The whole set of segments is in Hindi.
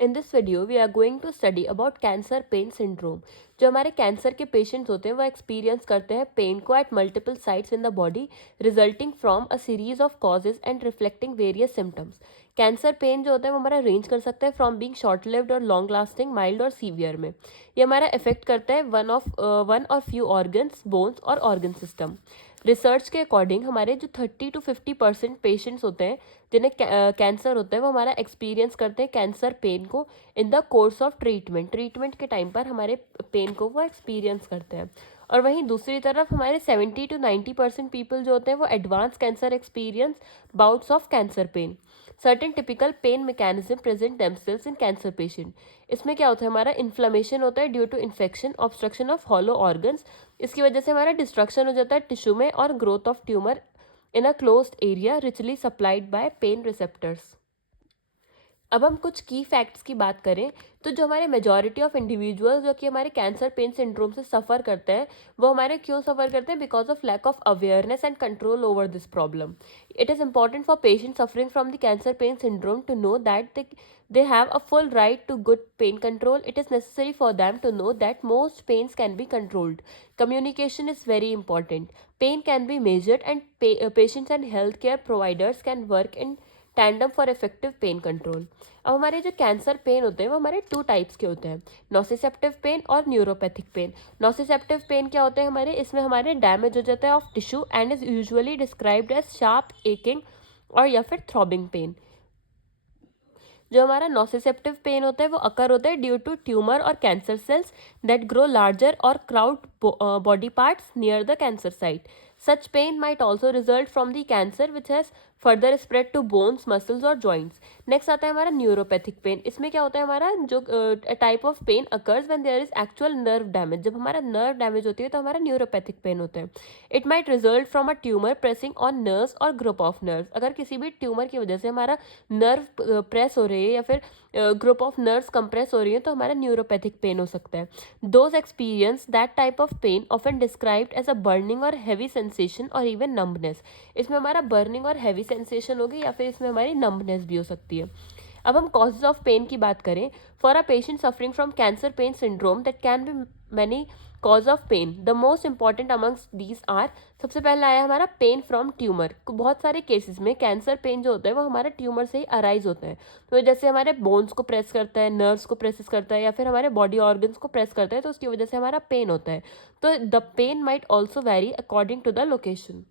In this video, we are going to study about cancer pain syndrome. जो हमारे कैंसर के पेशेंट्स होते हैं वो एक्सपीरियंस करते हैं पेन को at multiple sites in the body resulting from a series of causes and reflecting various symptoms. Cancer pen जो होता है वो हमारा रेंज कर सकता है फ्रॉम बीइंग शॉर्ट लिव्ड और लॉन्ग लास्टिंग, माइल्ड और सीवियर में. ये हमारा इफेक्ट करता है वन और फ्यू ऑर्गन्स, बोन्स और ऑर्गन सिस्टम. रिसर्च के अकॉर्डिंग हमारे जो 30 to 50% पेशेंट्स होते हैं जिन्हें कैंसर होता है वो हमारा एक्सपीरियंस करते हैं कैंसर पेन को in the course of treatment के टाइम पर हमारे पेन को वो एक्सपीरियंस करते हैं. और वहीं दूसरी तरफ हमारे 70 to 90% पीपल जो होते हैं वो advance cancer experience bouts of cancer pain. Certain typical pain mechanism present themselves in cancer patient. इसमें क्या होता है, हमारा इन्फ्लेमेशन होता है due to infection, obstruction of hollow organs. इसकी वजह से हमारा डिस्ट्रक्शन हो जाता है टिश्यू में और growth of tumour in a closed area richly supplied by pen receptors. अब हम कुछ की फैक्ट्स की बात करें तो जो हमारे मेजॉरिटी ऑफ इंडिविजुअल्स जो कि हमारे कैंसर पेन सिंड्रोम से सफ़र करते हैं वो हमारे क्यों सफ़र करते हैं, because of lack of awareness and control over this problem. It is important for patient suffering from the cancer pain syndrome to know that they have a full right to good pain control. It is necessary for them to know that most pains can be controlled. Communication is very important. Pain can be measured and patients and healthcare providers can work in tandem for effective pain control. अब हमारे जो कैंसर पेन होते हैं वो हमारे 2 टाइप्स के होते हैं, नोसिसेप्टिव पेन और न्यूरोपैथिक पेन. नोसिसेप्टिव पेन क्या होते हैं हमारे, इसमें हमारे डैमेज हो जाता है of tissue and is usually described as sharp aching और या फिर थ्रॉबिंग पेन. जो हमारा नोसिसेप्टिव पेन होता है वो अकर होता है ड्यू टू ट्यूमर और cancer cells that grow larger और crowd body parts near the cancer site. Such pain might also result from the cancer which has further spread to bones, muscles और जॉइंट्स. नेक्स्ट आता है हमारा न्यूरोपैथिक पेन. इसमें क्या होता है, हमारा जो type of pain occurs when there is actual nerve damage. जब हमारा नर्व डैमेज होती है तो हमारा न्यूरोपैथिक पेन होता है. It might result from a tumour pressing on nerves और ग्रुप ऑफ नर्व. अगर किसी भी ट्यूमर की वजह से हमारा नर्व प्रेस हो रही है या फिर ग्रुप ऑफ नर्व्स कंप्रेस हो रही है तो हमारा न्यूरोपैथिक पेन हो सकता है. Those experience that type of pain often described as a burning or heavy sensation or even numbness. इसमें हमारा बर्निंग और हैवी सेंसेशन होगी या फिर इसमें हमारी नंबनेस भी हो सकती है. अब हम कॉजेज ऑफ पेन की बात करें, for a patient suffering from cancer pain syndrome that can be many cause of pain. The most important amongst these are, सबसे पहला आया हमारा पेन फ्रॉम ट्यूमर. बहुत सारे केसेस में कैंसर पेन जो होता है वो हमारे ट्यूमर से ही अराइज होता है. तो जैसे हमारे बोन्स को प्रेस करता है, नर्व्स को प्रेस करता है या फिर हमारे बॉडी ऑर्गन्स को प्रेस करता है तो उसकी वजह से हमारा पेन होता है. तो the pain might also vary according to the location.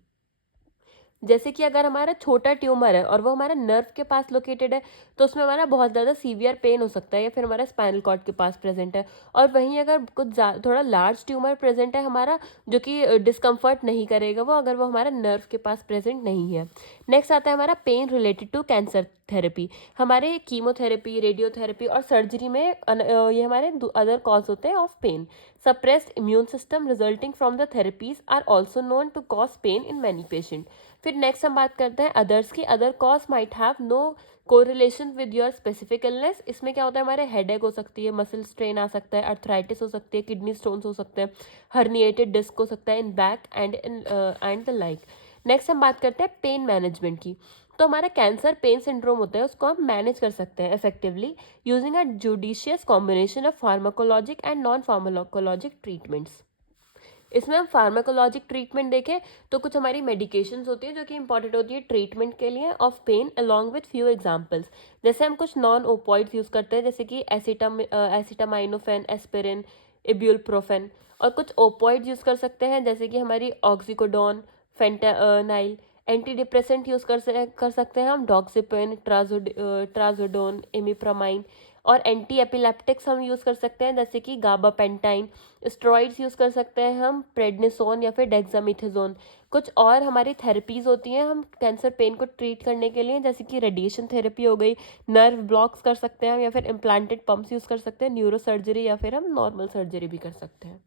जैसे कि अगर हमारा छोटा ट्यूमर है और वो हमारा नर्व के पास लोकेटेड है तो उसमें हमारा बहुत ज़्यादा सीवियर पेन हो सकता है या फिर हमारा स्पाइनल कॉर्ड के पास प्रेजेंट है. और वहीं अगर कुछ थोड़ा लार्ज ट्यूमर प्रेजेंट है हमारा, जो कि डिस्कम्फर्ट नहीं करेगा वो अगर वो हमारा नर्व के पास प्रेजेंट नहीं है. नेक्स्ट आता है हमारा pain related to cancer therapy. हमारे कीमोथेरेपी, रेडियोथेरेपी और सर्जरी में ये हमारे अदर कॉज होते हैं of pain. Suppressed immune system resulting from the therapies are also known to cause pain in many patient. फिर नेक्स्ट हम बात करते हैं अदर्स की. Other cause might have no correlation with your specific illness. इसमें क्या होता है, हमारे हेडेक हो सकती है, मसल स्ट्रेन आ सकता है, अर्थराइटिस हो सकती है, किडनी स्टोन्स हो सकते हैं, हर्निएटेड डिस्क हो सकता है in back and the like. Next हम बात करते हैं पेन मैनेजमेंट की. तो हमारा कैंसर पेन सिंड्रोम होता है उसको हम मैनेज कर सकते हैं effectively using a judicious combination of pharmacologic and non pharmacologic treatments. इसमें हम फार्माकोलॉजिक ट्रीटमेंट देखें तो कुछ हमारी मेडिकेशंस होती है जो कि इंपॉर्टेंट होती है ट्रीटमेंट के लिए of pain along with few examples. जैसे हम कुछ नॉन ओपॉइड्स यूज़ करते हैं जैसे कि एसिटामाइनोफेन, एस्पिरिन, इब्यूलप्रोफेन. और कुछ ओपॉइड्स यूज़ कर सकते हैं जैसे कि हमारी oxycodone, fentanyl. Anti depressant use कर सकते हैं हम डॉक्सिपेन, ट्राजोडोन, इमिप्रामाइन. और एंटी एपिलेप्टिक्स हम यूज़ कर सकते हैं जैसे कि गाबापेंटाइन. स्टेरॉइड्स यूज़ कर सकते हैं हम प्रेडनिसोन या फिर डेक्सामेथासोन. कुछ और हमारी थेरेपीज़ होती हैं हम कैंसर पेन को ट्रीट करने के लिए जैसे कि रेडिएशन थेरेपी हो गई, नर्व ब्लॉक्स कर सकते हैं हम या फिर इम्प्लांटेड पम्प्स यूज़ कर सकते हैं, न्यूरो सर्जरी या फिर हम नॉर्मल सर्जरी भी कर सकते हैं.